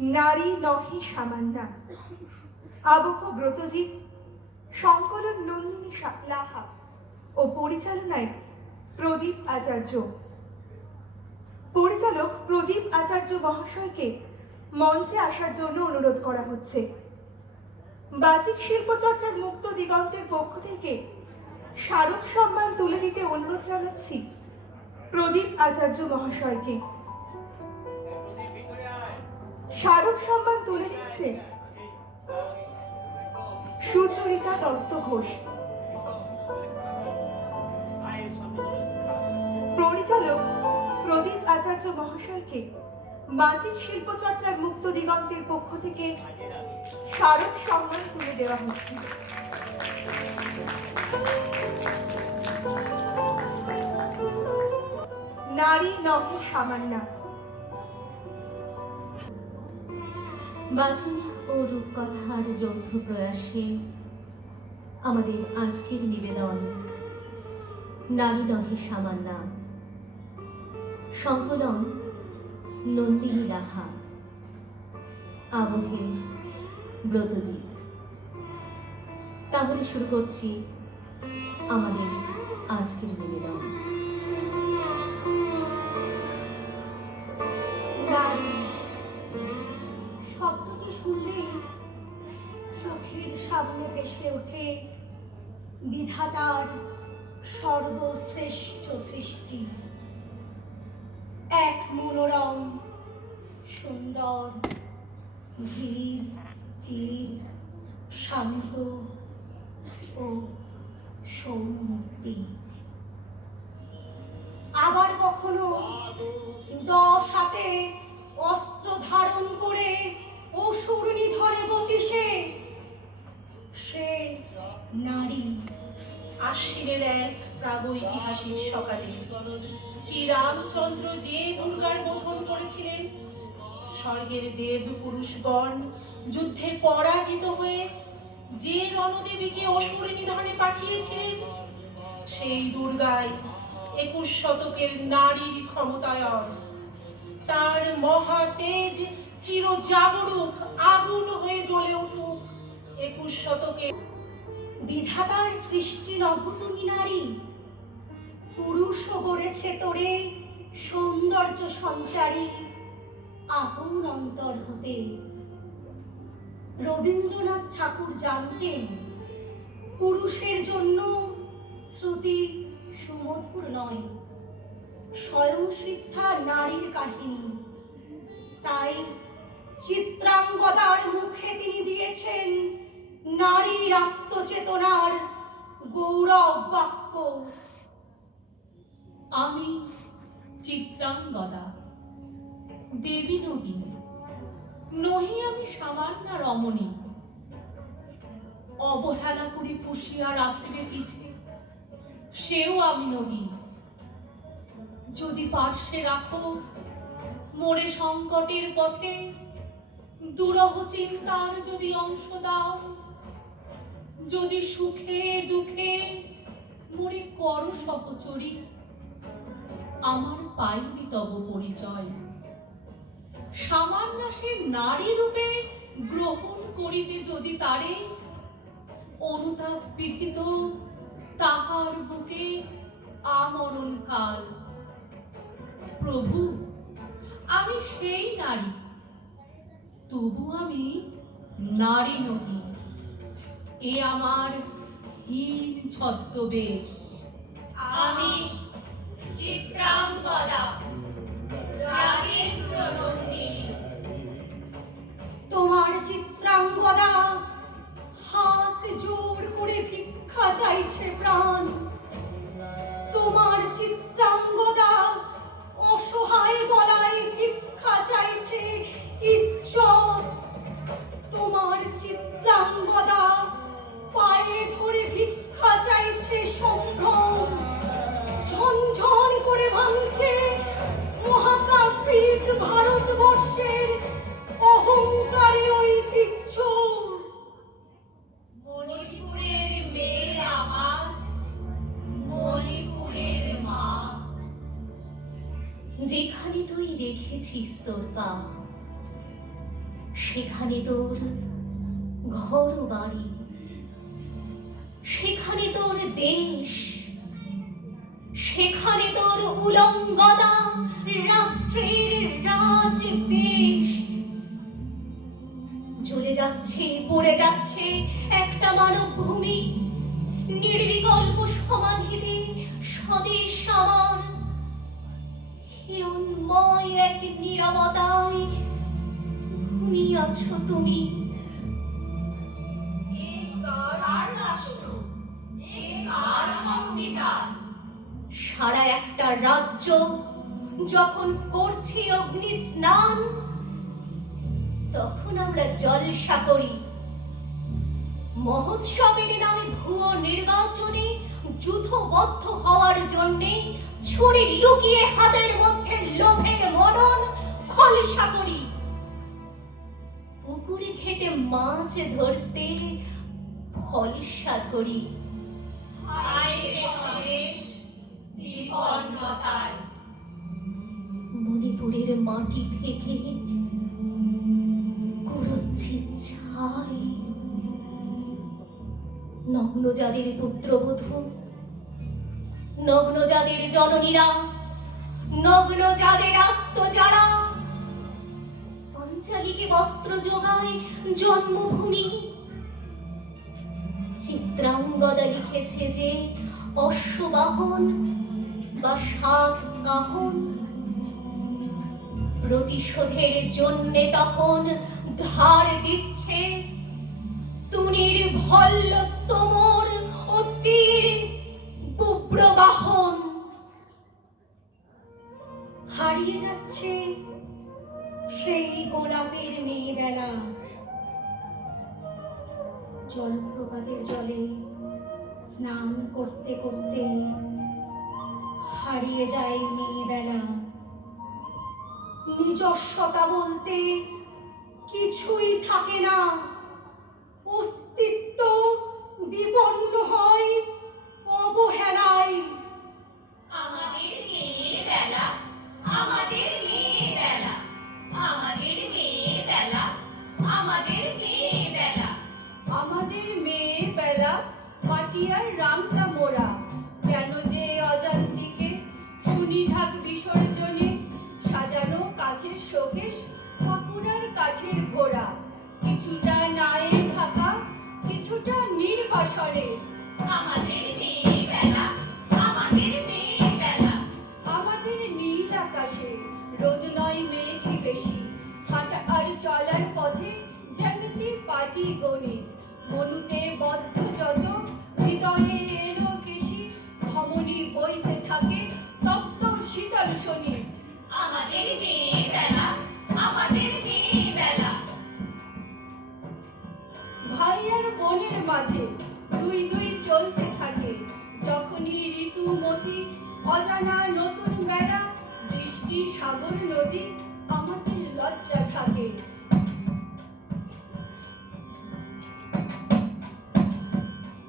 নারী নহে সামান্না আবহ ব্রতজিৎ, সংকলন নন্দিনী লাহা ও পরিচালনায় প্রদীপ আচার্য। পরিচালক প্রদীপ আচার্য মহাশয়কে মঞ্চে আসার জন্য অনুরোধ করা হচ্ছে। বাচিক শিল্পচর্চার মুক্ত দিগন্তের পক্ষ থেকে স্মারক সম্মান তুলে দিতে অনুরোধ জানাচ্ছি প্রদীপ আচার্য মহাশয়কে। স্মারক সম্মান তুলে দিচ্ছে? সুচরিতা দত্ত ঘোষ। পরিচালক প্রদীপ আচার্য মহাশয়কে বাচিক শিল্প চর্চার মুক্ত দিগন্তের পক্ষ থেকে স্মারক সম্মান তুলে দেওয়া হচ্ছে নারী নহে সামান্না বাচনা ও রূপকথার যৌথ প্রয়াসে আমাদের আজকের নিবেদন। নারী নহে সামান্না। সংকলন নন্দিনী রাহা। আবহে ব্রতজিৎ। তাহলে শুরু করছি আমাদের আজকের নিবেদন। চোখের সামনে ভেসে ওঠে বিধাতার সর্বশ্রেষ্ঠ সৃষ্টি। এক মনোরম, সুন্দর, ধীর, স্থির, শান্ত ও সৌমূর্তি আবার কখনো দশ হাতে অস্ত্র ধারণ করে অসুরনি ধরে বতিসে সে নারী আশ্বিনের এক প্রাগৈতিহাসিক সকালে যে দুর্গার বোধন করেছিলেন, স্বর্গের দেব পুরুষগণ যুদ্ধে পরাজিত হয়ে যে রণদেবীকে অসুর নিধনে পাঠিয়েছিলেন, সেই দুর্গায় একুশ শতকের নারীর ক্ষমতায়ন। তার মহা তেজ চির জাগরুক আগুন হয়ে জ্বলে উঠুক একুশ শতকে বিধাতার সৃষ্টি নভ তুমি নারী পুরুষও গড়েছে তোরে সৌন্দর্য সঞ্চারী আপন অন্তর হতে। রবীন্দ্রনাথ ঠাকুর জানতেন, পুরুষের জন্য শ্রুতি সুমধুর নয়। স্বয়ং সিদ্ধা নারীর কাহিনী। তাই চিত্রাঙ্গদার মুখে তিনি দিয়েছেন নারীর আত্মচেতনার গৌরব বাক্য। আমি চিত্রাঙ্গদা, দেবী নবী। নহি আমি সামান্য রমণী। অবহেলা করি পুষিয়া রাখিবে পিছে, সেও আমি নহি। যদি পার্শ্বে রাখো, মোরে সংকটের পথে, দুরহ চিন্তার যদি অংশ দাও যদি সুখে দুঃখে মোরে কর সহচরী আমার পাইনি তব পরিচয়। সামান্য সে নারী রূপে গ্রহণ করিতে যদি তারে অনুতাপ বিধিত, তাহার বুকে আমরণ কাল। প্রভু, আমি সেই নারী, তবু আমি নারী নহি। এ আমার হীন ছদ্মবেশ। আমি চিত্রাঙ্গদা, রাজেন্দ্র তোমার চিত্রাঙ্গদা, হাত জোর করে ভিক্ষা চাইছে প্রাণ। তোমার চিত্রাঙ্গদা, অসহায় গলায় ভিক্ষা চাইছে ইজ্জত। তোমার চিত্রাঙ্গদা পায়ে ধরে ভিক্ষা চাইছে সম্ভ্রম ঝনঝন করে ভাঙছে মহাকাব্যিক ভারতবর্ষের অহংকারী ঐতিহ্য। মণিপুরের মেয়ে আমার মণিপুরের মা। যেখানে তুই রেখেছিস তোর পা সেখানে তোর ঘর বাড়ি সেখানে তোর দেশ, সেখানে তোর উলঙ্গতা, রাষ্ট্রের রাজ বেশ চলে যাচ্ছে, পড়ে যাচ্ছে একটা মানব ভূমি নির্বিকল্প সমাধিতে স্বদেশ আমার। হিরণময় এক নিরবতায় ঘুমিয়ে আছো তুমি। একটা রাজ্য, যখন করছি অগ্নি স্নান তখন আমরা জলসা করি। মহোৎসবের নামে ভুয়ো নির্বাচনে যুথবদ্ধ হওয়ার জন্যে ছুরি লুকিয়ে হাতের মধ্যে লোভের মনন খলসা করি। পুকুরে ঘেটে মাছ ধরতে ফলসা ধরি। হায় রে স্বদেশ মণিপুরের মাটি থেকে কুড়োচ্ছি ছাই। নগ্ন যাদের পুত্রবধূ নগ্ন যাদের জননীরা নগ্ন যাদের আত্মজারা। পঞ্চালিকে বস্ত্র যোগায় জন্মভূমি। চিত্রাঙ্গদা লিখেছে যে অশ্ববাহন প্রতিশোধের জন্যে তখন ধার দিচ্ছে তুনির ভল্ল তোমর ও তীর বুব্রবাহন হারিয়ে যাচ্ছে সেই গোলাপের মেয়ে বেলা জলপ্রপাতের জলে স্নান করতে করতে হারিয়ে যায় মেয়ে বেলা নিজস্বতা বলতে কিছুই থাকে না। অস্তিত্ব বিপন্ন হয় অবহেলায়। বোনের মাঝে দুই দুই চলতে থাকে। যখনই ঋতুমতি অজানা নতুন বেড়া, বৃষ্টি, সাগর, নদী আমাদের লজ্জা থাকে।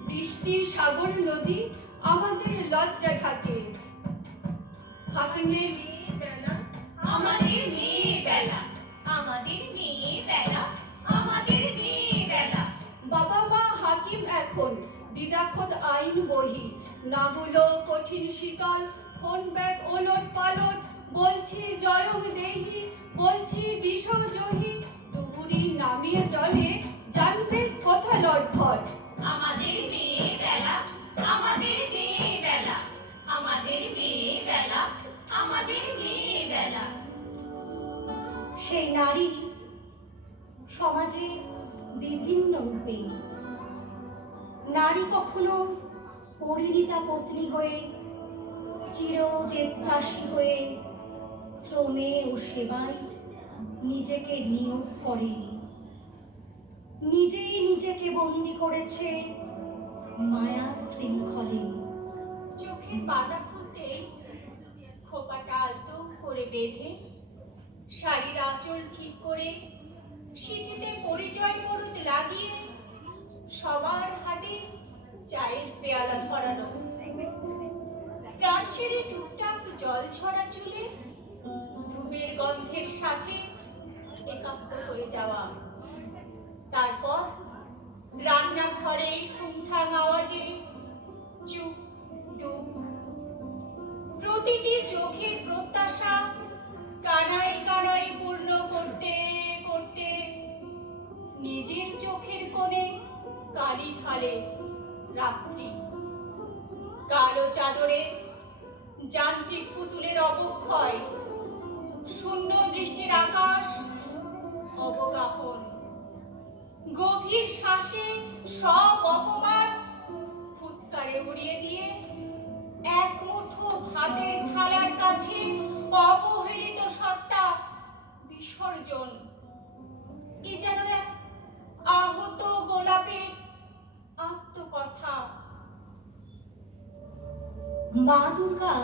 বৃষ্টি, সাগর, নদী আমাদের লজ্জা থাকে। মেয়ে বেলা, আমাদের মেয়ে বেলা, আমাদের মেয়ে বেলা, আমাদের মেয়ে বাবা মা হাকিম এখন। দ্বিধাখত আইন বহি। নাগুলো কঠিন শীতল ফোন ব্যাগ ওলট পালট। বলছি জয়ং দেহি বলছি দিশ জহি। ডুবুরি নামিয়ে জলে জানবে কথা লটফট। আমাদের মেয়ে বেলা আমাদের মেয়ে বেলা আমাদের মেয়ে বেলা আমাদের মেয়ে বেলা। সেই নারী সমাজে বিভিন্ন রূপে। নারী কখনো পরিণীতা পত্নী হয়ে চির দেবদাসী হয়ে শ্রমে ও সেবায় নিজেকে নিয়োগ করে। নিজেই নিজেকে বন্দি করেছে মায়ার শৃঙ্খলে। চোখের পাতা খুলতে খোপাটা আলতো করে বেঁধে, শাড়ির আঁচল ঠিক করে সিঁথিতে পরিচয় বরুদ লাগিয়ে সবার হাতে চায়ের পেয়ালা ধরানো স্টার টুকটাক জল ছড়া চুলে ধূপের গন্ধের সাথে একাত্ম হয়ে যাওয়া। তারপর রান্নাঘরে ঠুংঠাং আওয়াজে চুপ ডুম। প্রতিটি চোখের প্রত্যাশা কানাই কানাই পূর্ণ করতে করতে নিজের চোখের কোণে কালি ঢালে রাত্রি। কালো চাদরে যান্ত্রিক পুতুলের অবক্ষয়, শূন্য দৃষ্টির আকাশ অবগাহন। গভীর শ্বাসে সব অপমান ফুৎকারে উড়িয়ে দিয়ে এক মুঠো ভাতের থালার কাছে অবহেলিত সত্তা বিসর্জন। কি যেন এক আহত গোলাপের আত্মকথা। মা দুর্গা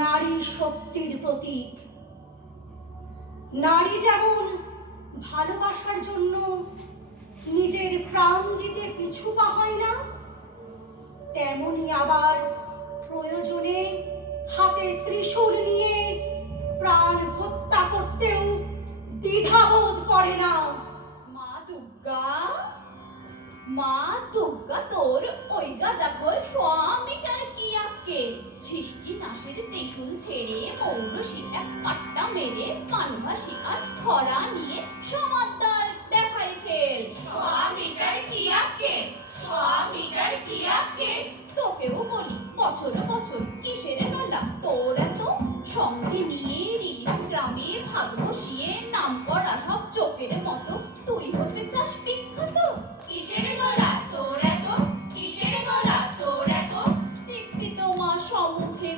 নারী শক্তির প্রতীক। নারী যেমন ভালোবাসার জন্য নিজের প্রাণ দিতে পিছু পা হয় না, তেমনি আবার প্রয়োজনে হাতে ত্রিশূল নিয়ে প্রাণ হত্যা করতেও দ্বিধাবোধ করে না মা দুর্গা মা দুর্গা তোর ওই গাজাখর স্বামীটার কি আক্কে সৃষ্টি নাশের ত্রিশূল ছেড়ে মৌরসী এক পাট্টা মেরে কানভাসী আর খরা নিয়ে সমাদার দেখাই খেল স্বামীটার কি আকে স্বামীটার কি আকে তোকেও বলি, বছর বছর কিসের সঙ্গে নিয়ে গ্রামে ভাগ বসিয়ে, নাম করা সব চোখের মতো। তুই হতে চাস বিখ্যাত? কিসের গলা? তোর এত? কিসের গলা? তোর এত? দেখবি তো মা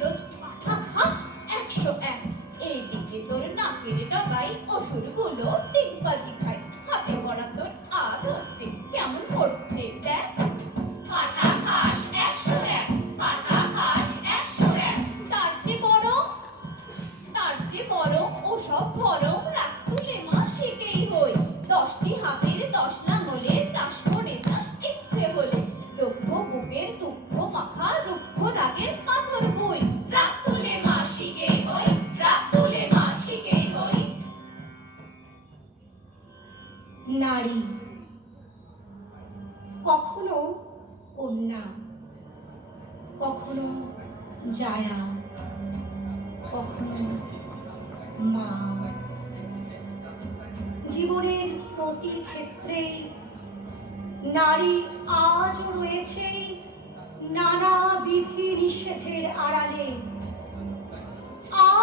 রোজ পাঠা খাস একশো এক। এইদিকে তোর নাকের ডগাই অসুরগুলো ডিগবাজি খায়।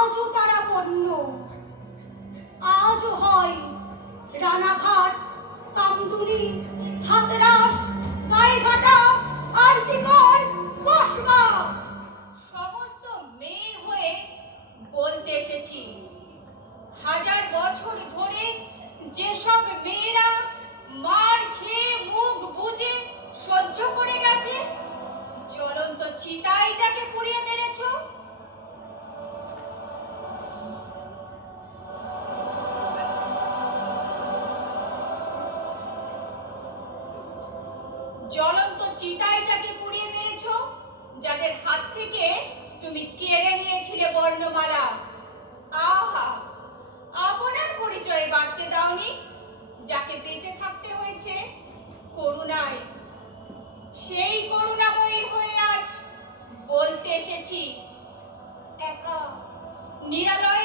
আজও তারা পণ্য। আজও হয় রানাঘাট, কামদুনি, হাতরাস গায়েঘাটা আরজিকর, কসবা। সমস্ত মেয়ের হয়ে বলতে এসেছি, হাজার বছর ধরে যেসব মেয়েরা মার খেয়ে মুখ বুজে সহ্য করে গেছে, জ্বলন্ত চিতাই যাকে পুড়িয়ে মেরেছ এসেছি। একা নিরালয়ে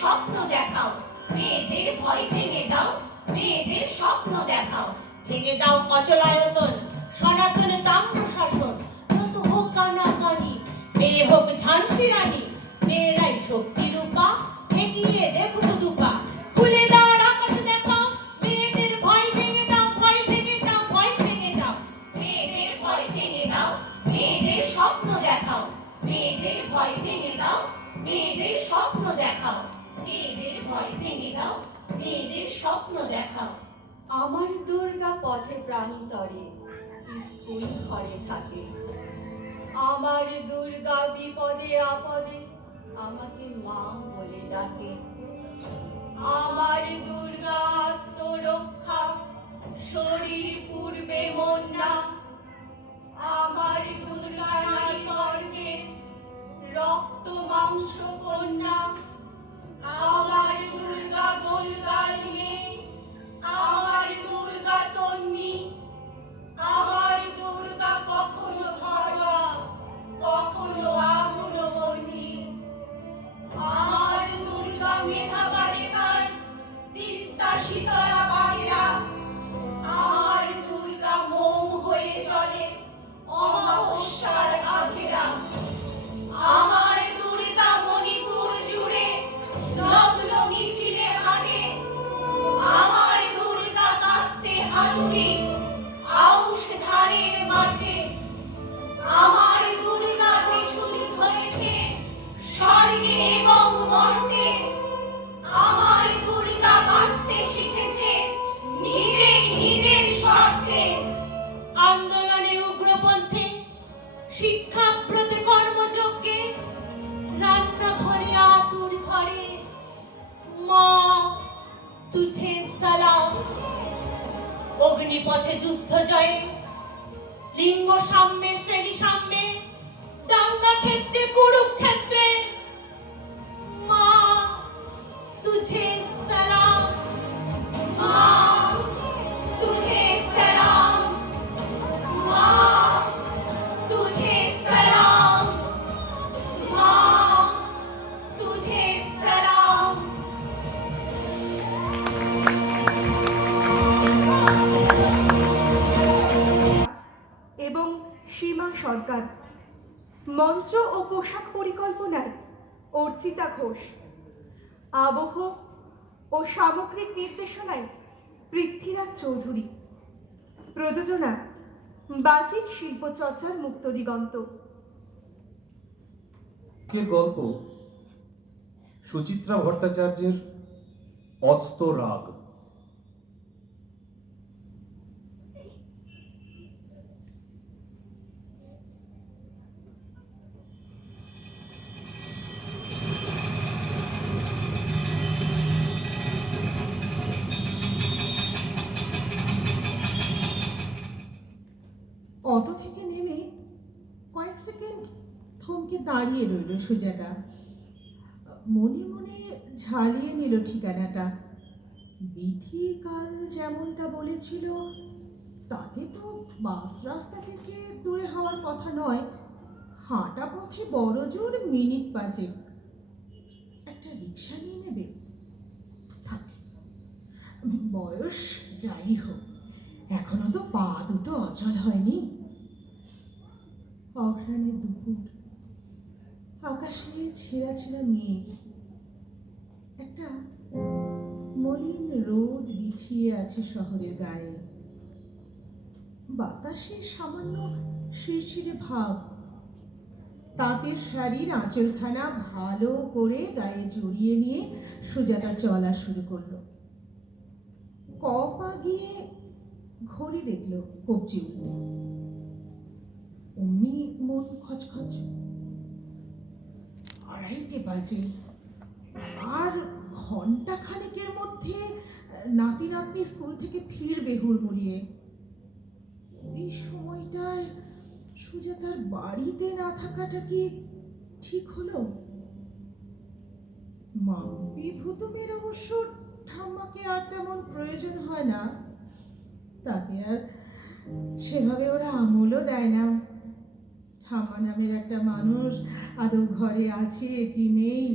স্বপ্ন দেখাও। মেয়েদের ভয় ভেঙে দাও। মেয়েদের স্বপ্ন দেখাও। ভেঙে দাও অচলায়তন সনাতন তাম্র শাসন। যত হোক কানাকানি, মেয়ে হোক ঝানসি রানী মেয়েরাই শক্তি রূপা এগিয়ে দেখুন দুপা স্বপ্ন দেখাও। আমার দুর্গা পথে প্রান্তরে স্কুল ঘরে থাকে। আমার দুর্গা বিপদে আপদে আমাকে মা বলে ডাকে। আমার দুর্গা আত্মরক্ষা, শরীর পূর্বে মন আমার দুর্গা নারী শিক্ষাব্রতে কর্মযজ্ঞে রান্নাঘরে, আতুর ঘরে, মা তুঝে সালাম। অগ্নিপথে যুদ্ধ জয়ে, লিঙ্গ সাম্যে, শ্রেণি সাম্যে, দাঙ্গা ক্ষেত্রে, কুরুক্ষেত্রে সরকার। মন্ত্র ও পোশাক পরিকল্পনায় অর্চিতা ঘোষ। আবহ ও সামগ্রিক নির্দেশনায় পৃথ্বীরাজ চৌধুরী। প্রযোজনা বাচিক শিল্পচর্চার মুক্ত দিগন্ত। গল্প সুচিত্রা ভট্টাচার্যের অস্ত রাগ। সুজাতা মনে মনে ঝালিয়ে নিল ঠিকানাটা। বিথি কাল যেমনটা বলেছিল, তাতে তো বাস রাস্তা থেকে দূরে হওয়ার কথা নয়। হাঁটা পথে বড় জোর মিনিট পাঁচেক। একটা রিক্সা নিয়ে নেবে? বয়স যাই হোক, এখনও তো পা দুটো অচল হয়নি। অঘ্রাণের দুপুর আকাশে ছেঁড়া ছেঁড়া মেঘ। একটা মলিন রোদ বিছিয়ে আছে শহরের গায়ে। বাতাসে সামান্য শিরশিরে ভাব। তাঁতের শাড়ির আঁচলখানা ভালো করে গায়ে জড়িয়ে নিয়ে সুজাতা চলা শুরু করল। কপা গিয়ে ঘড়ি দেখল কবজি উঠতে। অমনি মন খচখচ। আড়াইটে বাজে। আর ঘণ্টা খানেকের মধ্যে নাতি নাতনি স্কুল থেকে ফিরবে হুড়মুড়িয়ে। ওই সময়টায় সুজাতার বাড়িতে না থাকাটা কি ঠিক হলো? মাম্পি ভূতমের অবশ্য ঠাম্মাকে আর তেমন প্রয়োজন হয় না। তাকে আর সেভাবে ওরা আমলও দেয় না। ঠাম্মা নামের একটা মানুষ আদৌ ঘরে আছে কি নেই?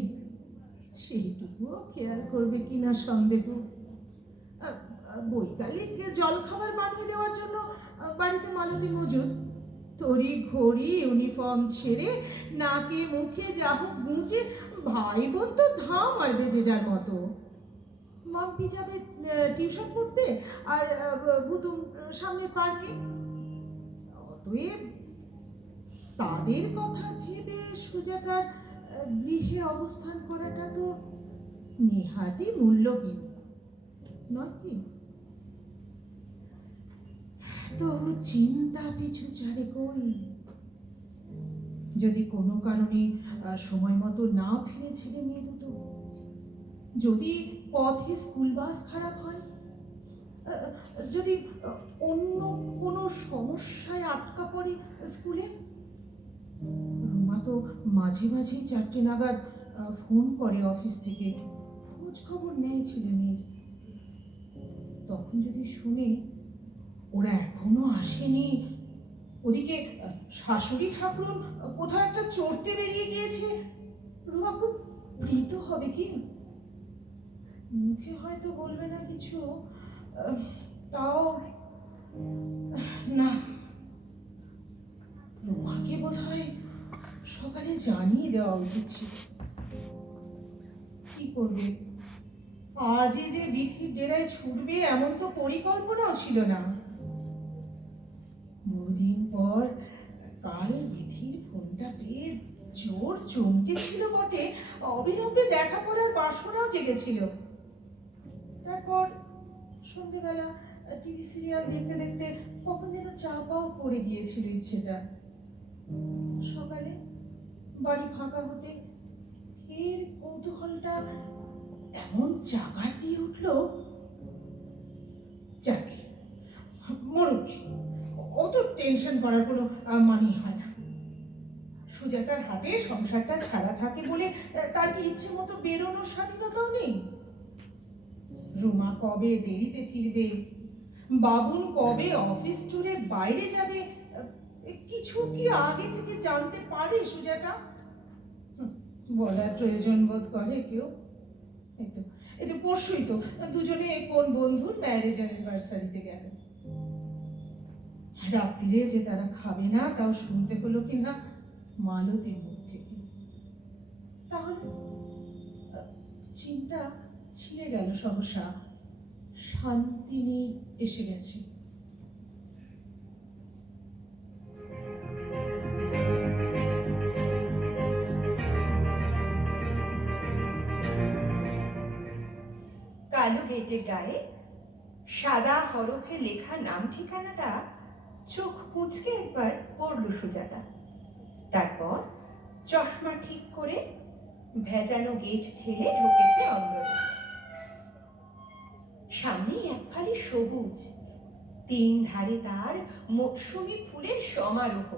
সেইটুকুও খেয়াল করবে কি না সন্দেহ বৈকালিক জলখাবার বানিয়ে দেওয়ার জন্য বাড়িতে মালতী মজুদ। তড়ি ঘড়ি ইউনিফর্ম ছেড়ে নাকে মুখে যা হোক গুঁজে ভাই বোন তো ধাম আর বেজে যার মতো। মাম্পি যাবে টিউশন পড়তে আর বুতুম সামনে পার্কে। অতএব তাদের কথা ভেবে সুজাতার গৃহে অবস্থান করাটা তো নেহাতি মূল্যহীন। নয় কি? তবু চিন্তা পিছু চারে কই? যদি কোনো কারণে সময় মতো না ফিরেছিল মেয়ে দুটো, যদি পথে স্কুল বাস খারাপ হয় যদি অন্য কোনো সমস্যায় আটকা পড়ে স্কুলে? রুমা তো মাঝে মাঝেই চারটে নাগাদ ফোন করে অফিস থেকে। খোঁজ খবর নেয় ছেলে মেয়ের। তখন যদি শুনে ওরা এখনও আসেনি, ওদিকে শাশুড়ি ঠাকুরন কোথাও একটা চড়তে বেরিয়ে গিয়েছে। রুমা খুব প্রীত হবে কি? মুখে হয়তো বলবে না কিছু তাও না। রুমাকে বোধ হয় সকালে জানিয়ে দেওয়া উচিত ছিল। কি করবে? আজই যে বিথির ডেরায় ছুটবে এমন তো পরিকল্পনাও ছিল না। বহুদিন পর কাল বিথির ফোনটা পেয়ে জোর চমকে ছিল বটে। অবিলম্বে দেখা করার বাসনাও জেগেছিল। তারপর সন্ধেবেলা টিভি সিরিয়াল দেখতে দেখতে কখন যেন চাপাও পড়ে গিয়েছিল ইচ্ছেটা। সকালে বাড়ি ফাঁকা হতে ফের কৌতূহলটা এমন জাগার দিয়ে উঠল? যাকে, মরুকে, অত টেনশন করার কোনো মানেই হয় না। সুজাতার হাতে সংসারটা ছাড়া থাকে বলে তার কি ইচ্ছে মতো বেরোনোর স্বাধীনতাও নেই? রুমা কবে দেরিতে ফিরবে? বাবুন কবে অফিস টুরে বাইরে যাবে? কিছু কি আগে থেকে জানতে পারে সুজাতা? বলার প্রয়োজন বোধ করে কেউ? এই তো এই তো পরশুই তো, দুজনে কোন বন্ধুর ম্যারেজ অ্যানিভার্সারিতে গেল? রাত্রিরে যে তারা খাবে না, তাও শুনতে হলো কি না মালতীর মুখ থেকে। তাহলে, চিন্তা ছিঁড়ে গেল সহসা। শান্তিনী এসে গেছে। কালো গেটের গায়ে সাদা হরফে লেখা নাম ঠিকানাটা চোখ কুঁচকে একবার পড়ল সুজাতা। তারপর চশমা ঠিক করে ভেজানো গেট ঠেলে ঢুকেছে অন্দরে। সামনেই এক ফালি সবুজ, তিন ধারে তার মৌসুমি ফুলের সমারোহ।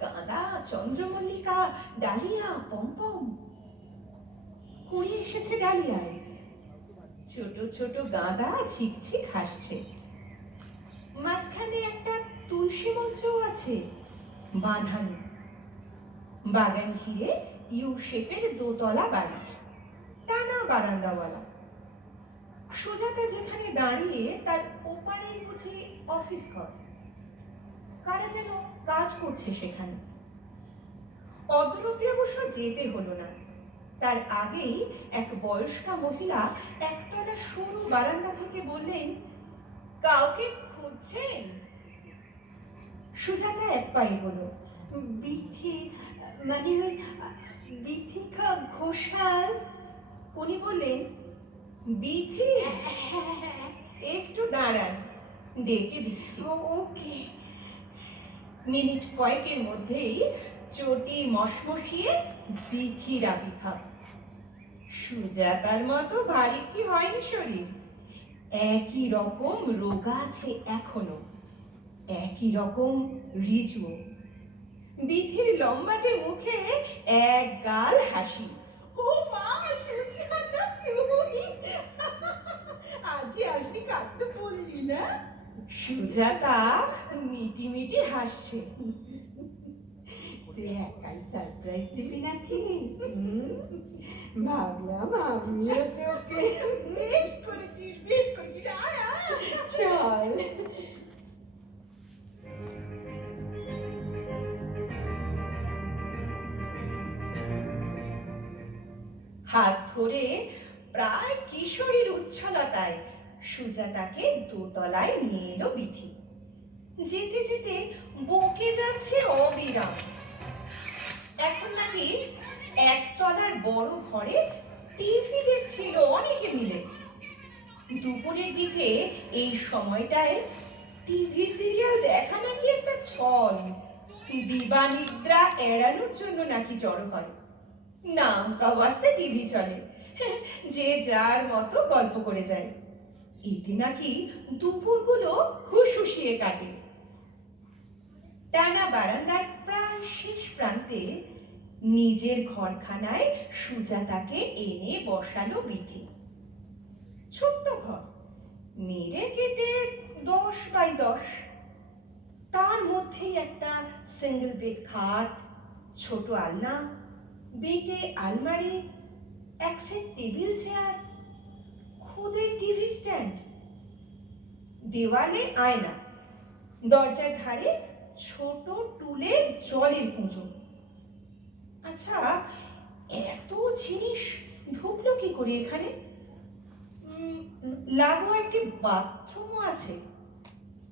গাঁদা চন্দ্রমল্লিকা, ডালিয়া, পম্পম। কুড়ি এসেছে ডালিয়ায়। ছোট ছোট গাঁদা ঝিকঝিক হাসছে মাঝখানে একটা তুলসী মঞ্চও আছে বাঁধানো। বাগান ঘিরে ইউ শেপের দোতলা বাড়ি, টানা বারান্দাওয়ালা। সুজাতা যেখানে দাঁড়িয়ে তার ওপারেই বুঝি অফিস ঘর। কারা যেন কাজ করছে সেখানে। অদূরকে অবশ্য যেতে হলো না। তার আগেই এক বয়স্কা মহিলা একতলা সরু বারান্দা থেকে বললেন কাউকে খুঁজছেন? সুজাতা এক পাই হলো বিথি মানে ওই বিথিকা ঘোষাল? উনি বললেন বিথি একটু দাঁড়ান ডেকে দিচ্ছি। ওকে। মিনিট কয়েকের মধ্যেই চটি মশমশিয়ে বিথির আবির্ভাব। সুজাতার মতো ভারী কি হয়নি শরীর? একই রকম রোগা আছে এখনও। একই রকম রিজু। বিথির লম্বাটে মুখে এক গাল হাসি। ও মা সুজাতা তুই? আজই আসবি কাঁদতে বললি না? সুজাতা মিটি মিটি হাসছে। একাই সারপ্রাইজ দিবি নাকি? ভাবলাম আমিও করেছিস করেছিস। চল। হাত ধরে প্রায় কিশোরীর উচ্ছলতায় সুজাতাকে দোতলায় নিয়ে এলো বিথি। যেতে যেতে বকে যাচ্ছে অবিরাম। এখন নাকি একতলার বড় ঘরে টিভি দেখছিল অনেকে মিলে। দুপুরের দিকে এই সময়টায় টিভি সিরিয়াল দেখা নাকি একটা ছল। দিবানিদ্রা এড়ানোর জন্য নাকি জড়ো হয়। নাম কাওয়াস্তে টিভি চলে। যে যার মতো গল্প করে যায়। এতে নাকি দুপুরগুলো হুশুশিয়ে কাটে। টানা বারান্দার প্রায় শেষ প্রান্তে নিজের ঘরখানায় সুজাতাকে এনে বসালো বিধি ছোট্ট ঘর মেরে কেটে দশ বাই দশ। তার মধ্যেই একটা সিঙ্গেল বেড খাট, ছোট আলনা, বেটে আলমারি এক সেট টেবিল চেয়ার খুদে টিভি স্ট্যান্ড দেওয়ালে আয়না, দরজার ধারে ছোট টুলে জলের পুঁজো আচ্ছা এত জিনিস ঢুকলো কি করে এখানে? লাগোয়া একটি বাথরুমও আছে।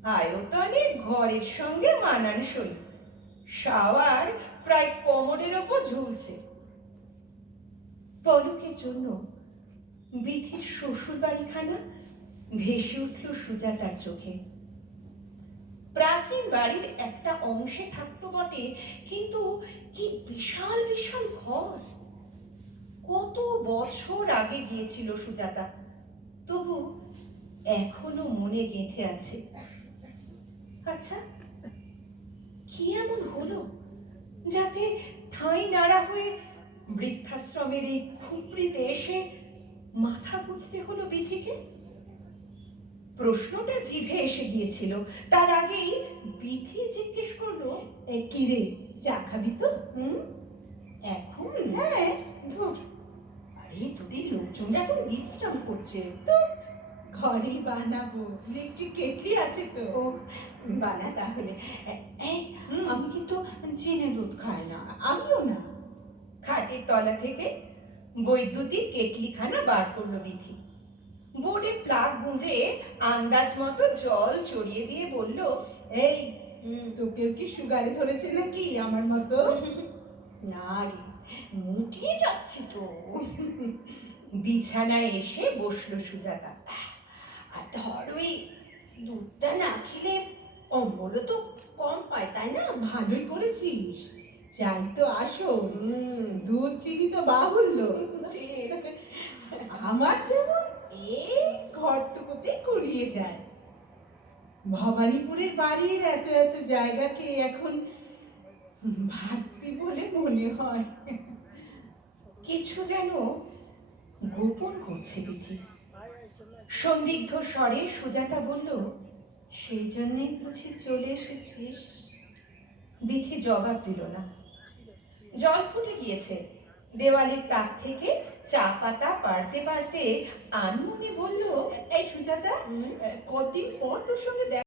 আয়তনে ঘরের সঙ্গে মানানসই। শাওয়ার প্রায় কোমরের ওপর ঝুলছে। পলকের জন্য বিধির শ্বশুর বাড়িখানা ভেসে উঠল সুজাতার চোখে। প্রাচীন বাড়ির একটা অংশে থাকতো বটে, কিন্তু কি বিশাল বিশাল ঘর। কত বছর আগে গিয়েছিল সুজাতা। তবু এখনও মনে গেঁথে আছে। আচ্ছা কি এমন হলো যাতে ঠাঁই নাড়া হয়ে বৃদ্ধাশ্রমের এই খুপড়িতে এসে মাথা গুঁজতে হলো বিধিকে? প্রশ্নটা জিভে এসে গিয়েছিল। তার আগেই বিথি জিজ্ঞেস করল কি রে চা খাবি তো? হুম এখন? হ্যাঁ ধুর। আরে তোদের লোকজনরা এখন বিশ্রাম করছে। তো ঘরেই বানাবো ইলেকট্রিক কেটলি আছে তো। ও বানা তাহলে। এই আমি কিন্তু চিনে দুধ খাই না আমিও না। খাটের তলা থেকে বৈদ্যুতিক কেটলিখানা বার করল বিধি। বোর্ডে প্লাগ গুঁজে আন্দাজ মতো জল ছড়িয়ে দিয়ে বলল এই তোকেও কি সুগারে ধরেছে নাকি আমার মতো? না রে মুটিয়ে যাচ্ছি তো। বিছানায় এসে বসল সুজাতা। আর ধর ওই দুধটা না খেলে অম্বলও তো কম হয় তাই না? ভালোই করেছিস। চাই তো আসো। দুধ চিনি তো বাহুল্য। আমার যেমন এই ঘরটুকুতে কুড়িয়ে যায়। ভবানীপুরের বাড়ির এত এত জায়গাকে এখন ভাবতি বলে মনে হয়। কিছু যেন গোপন করছে বিধি। সন্দিগ্ধ স্বরে সুজাতা বলল, সেই জন্যই বুঝি চলে এসেছিস? বিধি জবাব দিল না। জল ফুটে গিয়েছে। দেওয়ালের তাক থেকে চা পাতা পারতে পারতে আনমনে বলল এই সুজাতা কদিন পর তোর সঙ্গে দেখা